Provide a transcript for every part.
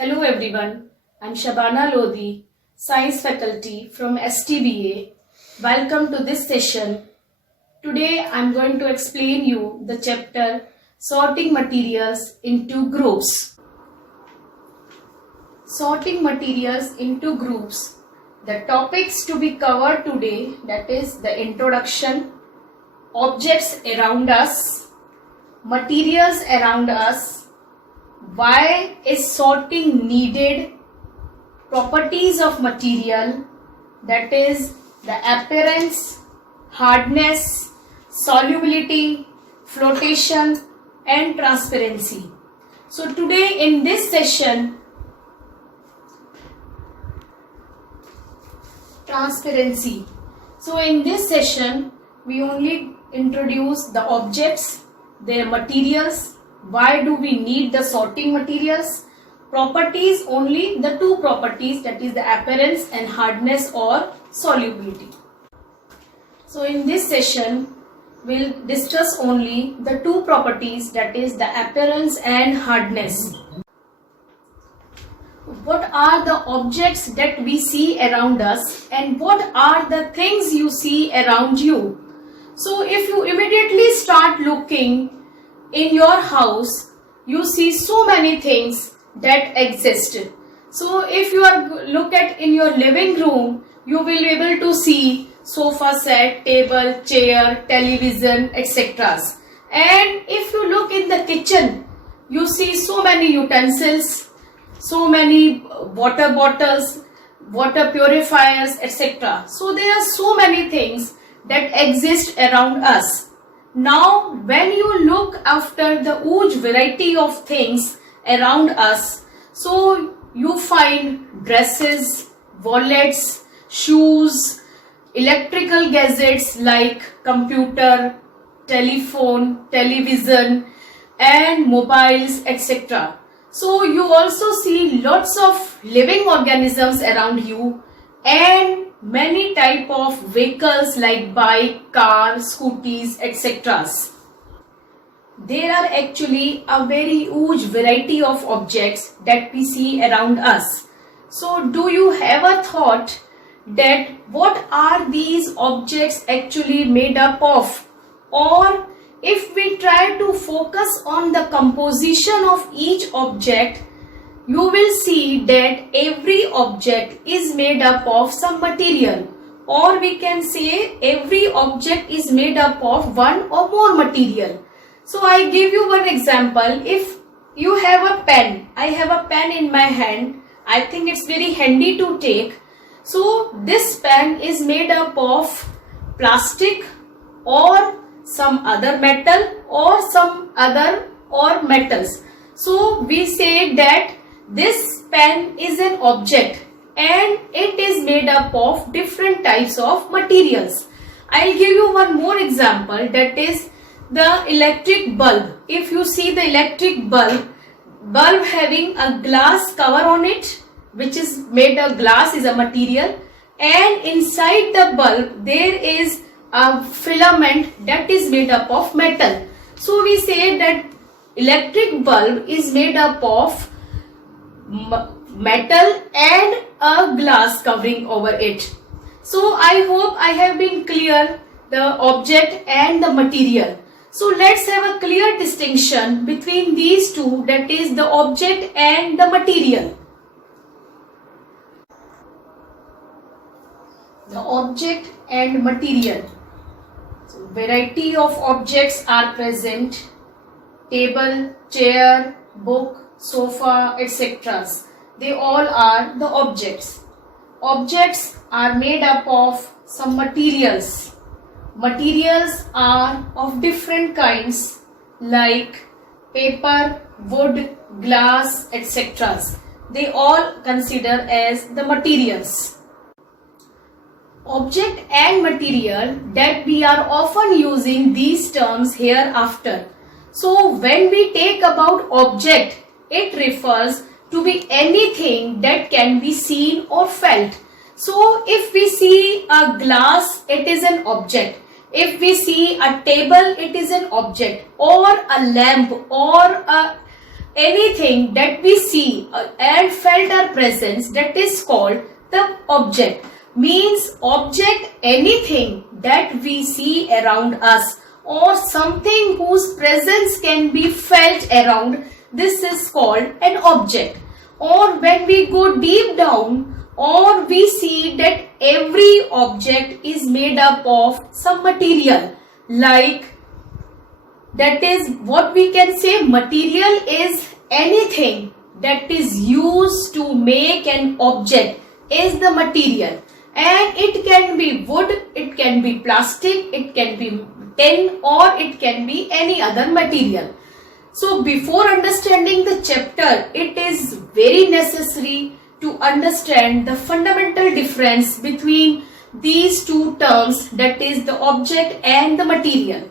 Hello everyone, I'm Shabana Lodi, Science Faculty from STBA. Welcome to this session. Today I'm going to explain you the chapter Sorting Materials into Groups. Sorting materials into groups. The topics to be covered today, that is the introduction, objects around us, materials around us, why is sorting needed, properties of material, that is the appearance, hardness, solubility, flotation and transparency. So today in this session, transparency. So in this session, we only introduce the objects, their materials, why do we need the sorting materials, properties, only the two properties, that is the appearance and hardness or solubility. So in this session, we'll discuss only the two properties, that is the appearance and hardness. What are the objects that we see around us and what are the things you see around you? So if you immediately start looking in your house, you see so many things that exist. So if you are look at in your living room, you will be able to see sofa set, table, chair, television, etc. And if you look in the kitchen, you see so many utensils, so many water bottles, water purifiers, etc. So there are so many things that exist around us. Now when you look after the huge variety of things around us, so you find dresses, wallets, shoes, electrical gadgets like computer, telephone, television and mobiles, etc. So you also see lots of living organisms around you and many type of vehicles like bike, car, scooties, etc. There are actually a very huge variety of objects that we see around us. So do you ever thought that what are these objects actually made up of? Or if we try to focus on the composition of each object, you will see that every object is made up of some material, or we can say every object is made up of one or more material. So I give you one example. If you have a pen, I have a pen in my hand, I think it's very handy to take. So this pen is made up of plastic or some other metal or some other or metals. So we say that this pen is an object and it is made up of different types of materials. I'll give you one more example, that is the electric bulb. If you see the electric bulb having a glass cover on it, which is made of glass, is a material, and inside the bulb there is a filament that is made up of metal. So we say that electric bulb is made up of metal and a glass covering over it. So I hope I have been clear the object and the material. So let's have a clear distinction between these two, that is the object and the material. The object and material. So variety of objects are present: table, chair, book, sofa, etc. They all are the objects. Objects are made up of some materials. Materials are of different kinds like paper, wood, glass, etc. They all consider as the materials. Object and material, that we are often using these terms hereafter. So when we take about object, it refers to be anything that can be seen or felt. So if we see a glass, it is an object. If we see a table, it is an object, or a lamp, or anything that we see and felt our presence, that is called the object. Means object, anything that we see around us or something whose presence can be felt around, this is called an object. Or when we go deep down, or we see that every object is made up of some material, like that is what we can say material is anything that is used to make an object is the material, and it can be wood, it can be plastic, it can be tin, or it can be any other material. So before understanding the chapter, it is very necessary to understand the fundamental difference between these two terms, that is the object and the material.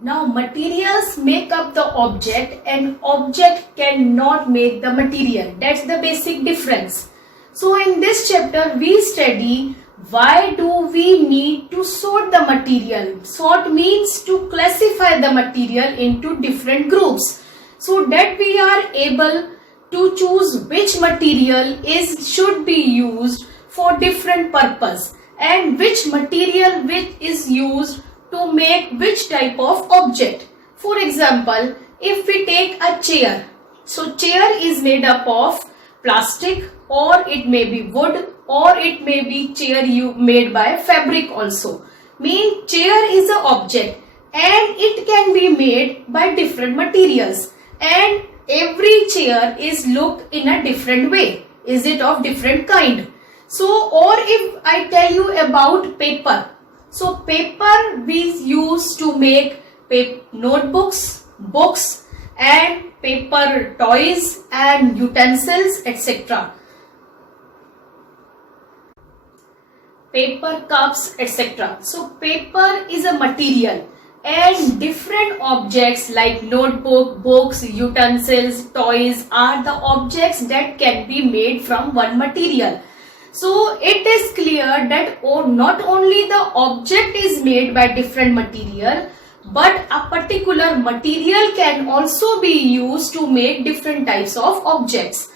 Now materials make up the object and object cannot make the material. That's the basic difference. So in this chapter we study why do we need to sort the material. Sort means to classify the material into different groups so that we are able to choose which material should be used for different purpose and which material which is used to make which type of object. For example, if we take a chair, so chair is made up of plastic, or it may be wood, or it may be chair made by fabric also. Mean chair is an object and it can be made by different materials, and every chair is looked in a different way. Is it of different kind? So, or if I tell you about paper, so paper we use to make notebooks, books, and paper toys and utensils, etc. Paper cups, etc. So paper is a material, and different objects like notebook, books, utensils, toys are the objects that can be made from one material. So it is clear that not only the object is made by different material, but a particular material can also be used to make different types of objects.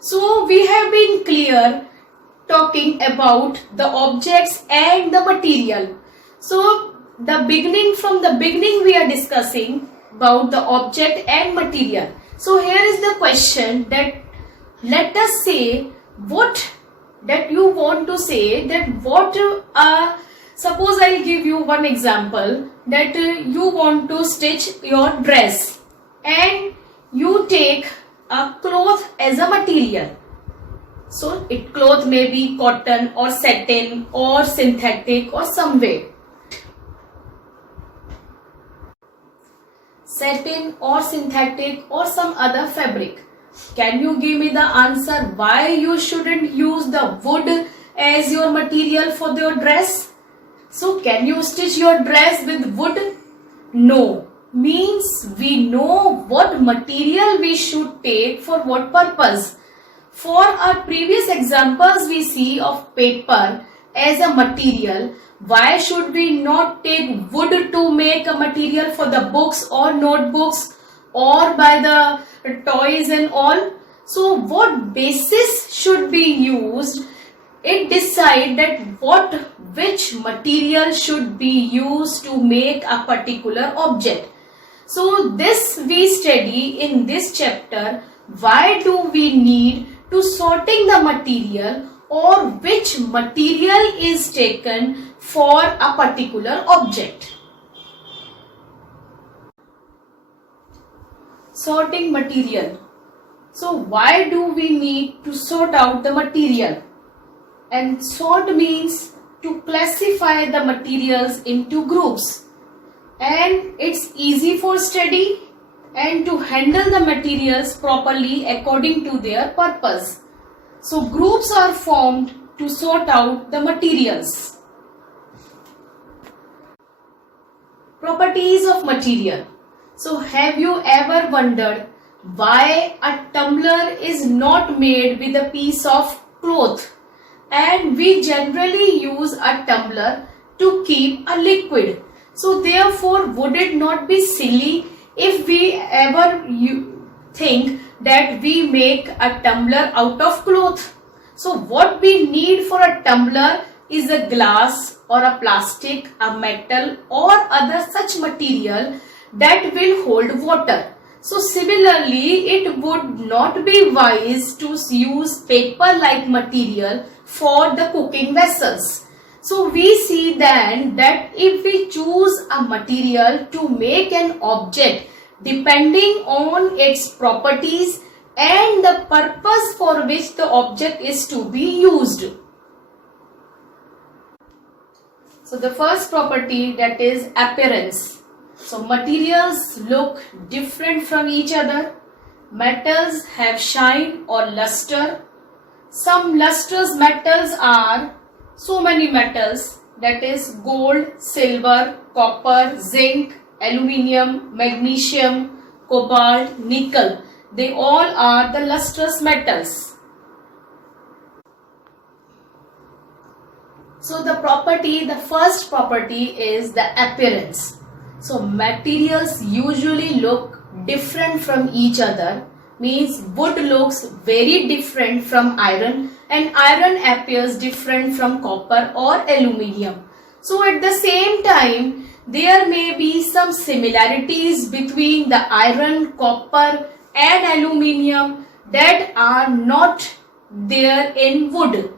So we have been clear talking about the objects and the material. So from the beginning we are discussing about the object and material. So here is the question that let us say what that you want to say, that what suppose I'll give you one example, that you want to stitch your dress and you take a cloth as a material. So cloth may be cotton or satin or synthetic or some way. Satin or synthetic or some other fabric. Can you give me the answer why you shouldn't use the wood as your material for your dress? So can you stitch your dress with wood? No. Means we know what material we should take for what purpose. For our previous examples we see of paper as a material, why should we not take wood to make a material for the books or notebooks or by the toys and all? So what basis should be used? It decide that which material should be used to make a particular object. So this we study in this chapter. Why do we need to sorting the material or which material is taken for a particular object? Sorting material. So why do we need to sort out the material? And sort means to classify the materials into groups, and it's easy for study and to handle the materials properly according to their purpose. So groups are formed to sort out the materials. Properties of material. So have you ever wondered why a tumbler is not made with a piece of cloth, and we generally use a tumbler to keep a liquid? So therefore would it not be silly if we ever you think that we make a tumbler out of cloth? So what we need for a tumbler is a glass or a plastic, a metal or other such material that will hold water. So similarly, it would not be wise to use paper-like material for the cooking vessels. So we see then that if we choose a material to make an object depending on its properties and the purpose for which the object is to be used. So the first property, that is appearance. So materials look different from each other. Metals have shine or luster. Some lustrous metals are so many metals, that is gold, silver, copper, zinc, aluminium, magnesium, cobalt, nickel. They all are the lustrous metals. So the first property is the appearance. So materials usually look different from each other, means wood looks very different from iron and iron appears different from copper or aluminium. So at the same time, there may be some similarities between the iron, copper and aluminium that are not there in wood.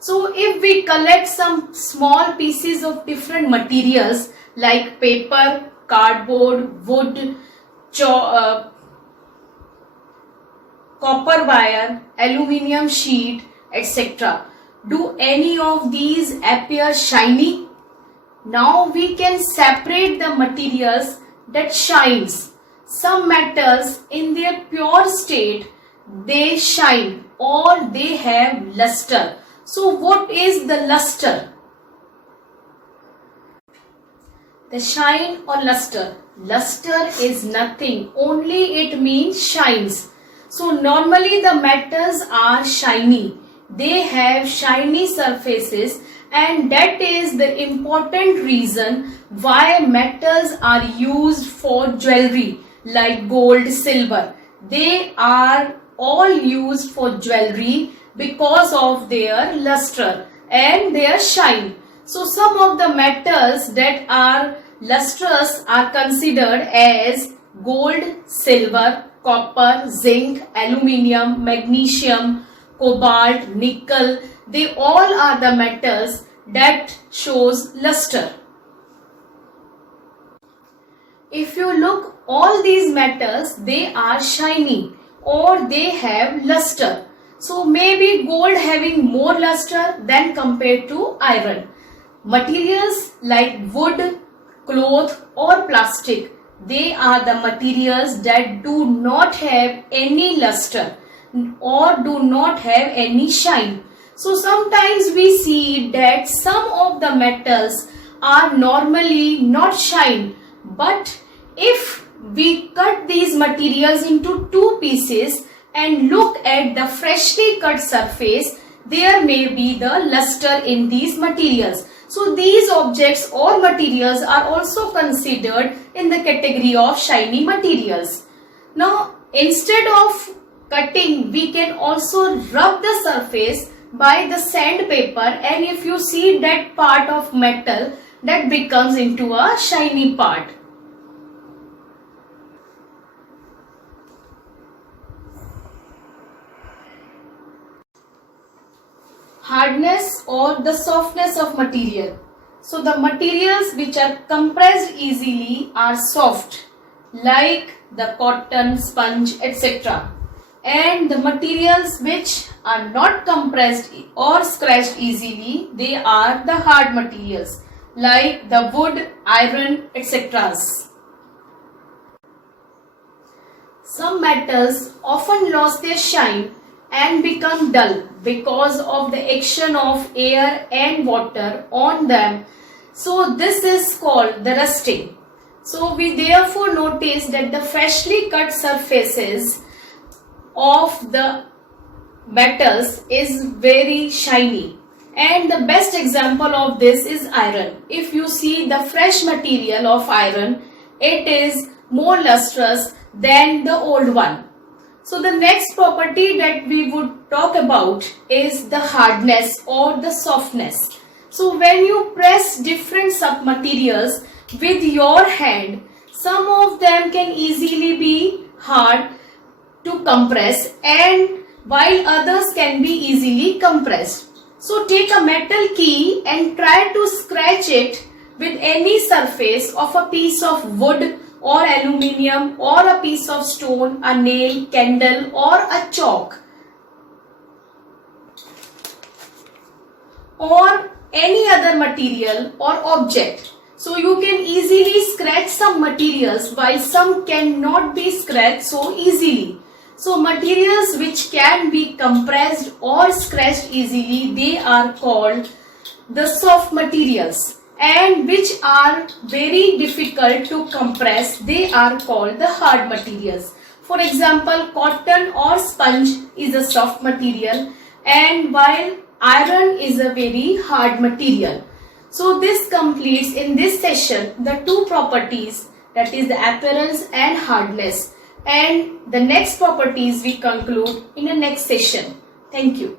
So if we collect some small pieces of different materials like paper, cardboard, wood, copper wire, aluminium sheet, etc., do any of these appear shiny? Now we can separate the materials that shines. Some metals in their pure state, they shine or they have luster. So what is the luster? The shine or luster. Luster is nothing, only it means shines. So normally the metals are shiny. They have shiny surfaces, and that is the important reason why metals are used for jewelry like gold, silver. They are all used for jewelry because of their luster and their shine. So some of the metals that are lustrous are considered as gold, silver, copper, zinc, aluminium, magnesium, cobalt, nickel. They all are the metals that shows luster. If you look, all these metals, they are shiny or they have luster. So maybe gold having more luster than compared to iron. Materials like wood, cloth or plastic, they are the materials that do not have any luster or do not have any shine. So sometimes we see that some of the metals are normally not shine, but if we cut these materials into two pieces and look at the freshly cut surface, there may be the luster in these materials. So these objects or materials are also considered in the category of shiny materials. Now instead of cutting, we can also rub the surface by the sandpaper, and if you see that part of metal, that becomes into a shiny part. Hardness or the softness of material. So the materials which are compressed easily are soft, like the cotton, sponge, etc. And the materials which are not compressed or scratched easily, they are the hard materials like the wood, iron, etc. Some metals often lose their shine and become dull because of the action of air and water on them. So this is called the rusting. So we therefore notice that the freshly cut surfaces of the metals is very shiny, and the best example of this is iron. If you see the fresh material of iron, it is more lustrous than the old one. So the next property that we would talk about is the hardness or the softness. So when you press different submaterials with your hand, some of them can easily be hard to compress and while others can be easily compressed. So take a metal key and try to scratch it with any surface of a piece of wood or aluminium or a piece of stone, a nail, candle or a chalk or any other material or object. So you can easily scratch some materials while some cannot be scratched so easily. So materials which can be compressed or scratched easily, they are called the soft materials, and which are very difficult to compress, they are called the hard materials. For example, cotton or sponge is a soft material, and while iron is a very hard material. So this completes in this session the two properties, that is the appearance and hardness, and the next properties we conclude in the next session. Thank you.